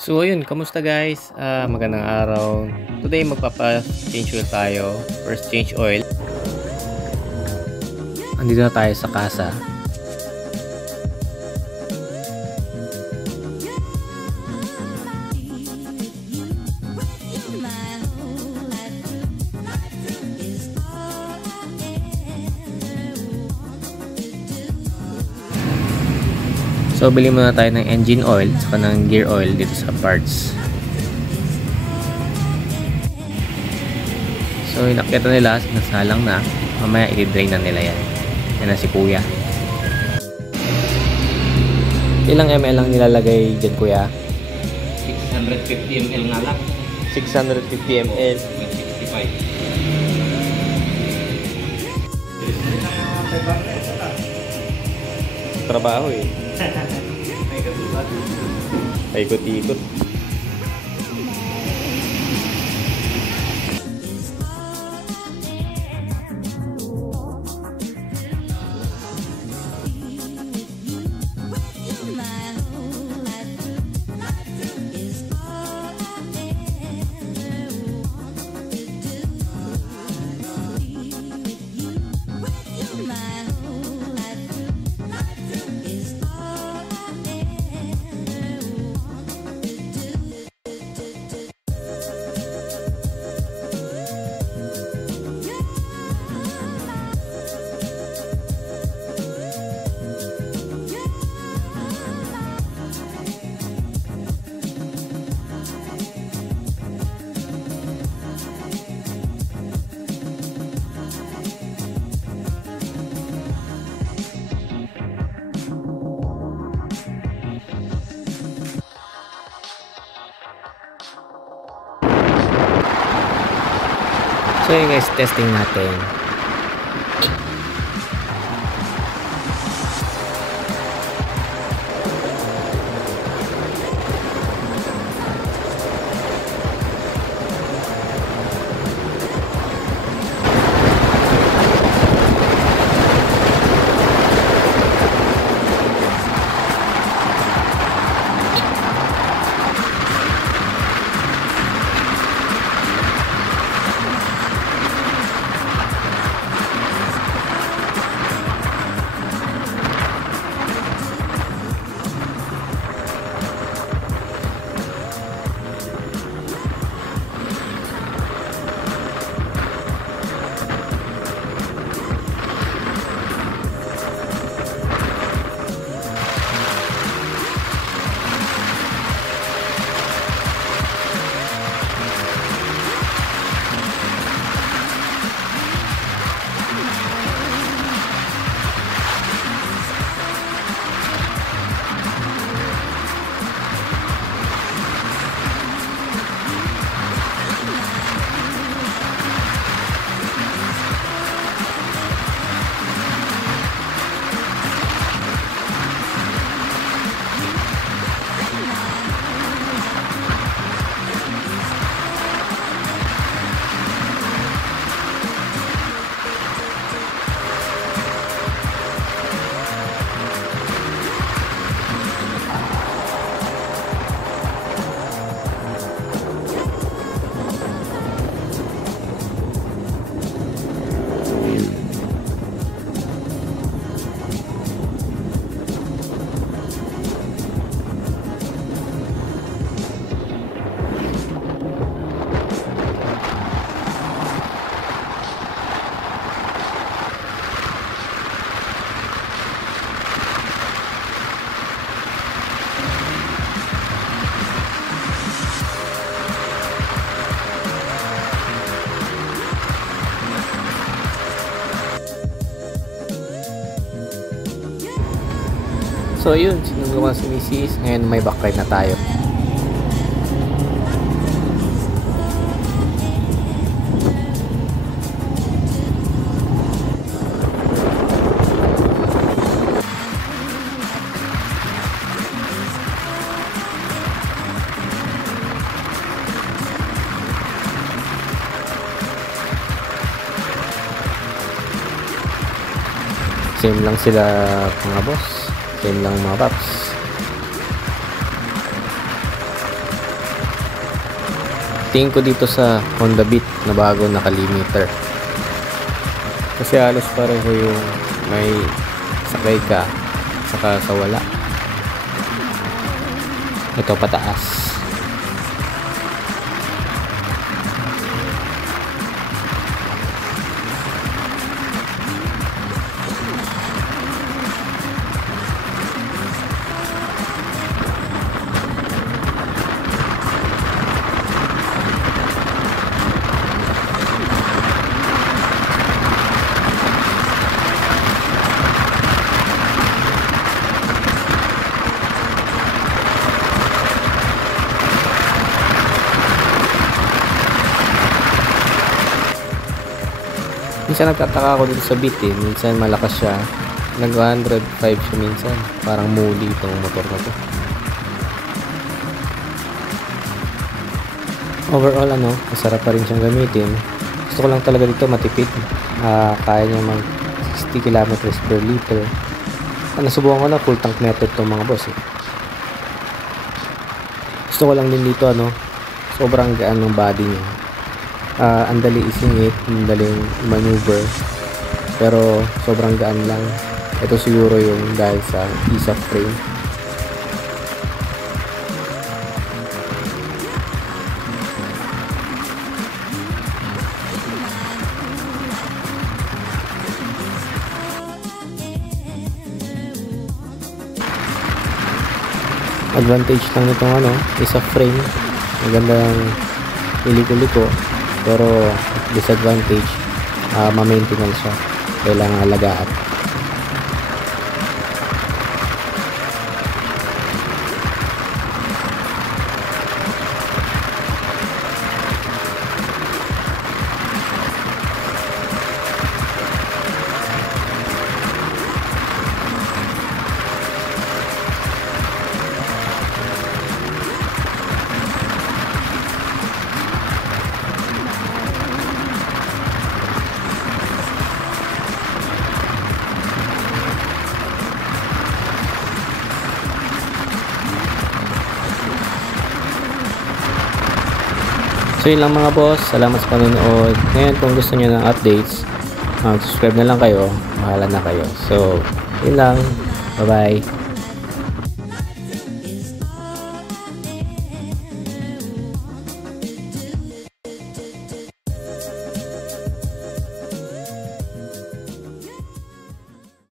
So ayun, kamusta guys? Magandang araw. Today magpapa-change oil tayo. First change oil. Andito na tayo sa kasa. So bili muna tayo ng engine oil saka ng gear oil dito sa parts. So inakyata nila, nasalang na. Mamaya i-drain na nila yan. Yan na si kuya. Ilang ml lang nilalagay dyan kuya? 650 ml nga lang. 650 ml. 65. Trabaho eh. Paikot-ikot. So yun guys, testing natin. So yun, sinulungan si Mrs. Ngayon may backride na tayo. Same lang sila mga boss. Same lang mga paps. tingin ko dito sa Honda Beat na bago naka-limiter. Kasi halos pareho yung may sakay ka saka sa wala. Ito pataas. Minsan nagtataka ako dito sa Beat eh. Minsan malakas siya. Nag 105 siya minsan. Parang muli itong motor na to. Overall masarap pa rin siyang gamitin. Gusto ko lang talaga dito matipid. Kaya niya mag 60 km per liter. Nasubukan ko na full tank method itong mga boss eh. Gusto ko lang din dito sobrang gaan ng body niya. Ang dali isingit, ang daling maneuver, pero sobrang gaan lang. Ito siguro yung dahil sa ease of frame. Advantage lang nitong ease of frame. Magandang iliko-liko. Pero disadvantage, ma-maintenance siya. Kailangan alagaan. So yun lang mga boss, salamat sa panonood. Ngayon kung gusto niyo ng updates, subscribe na lang kayo, mahala na kayo. So yun lang, bye bye.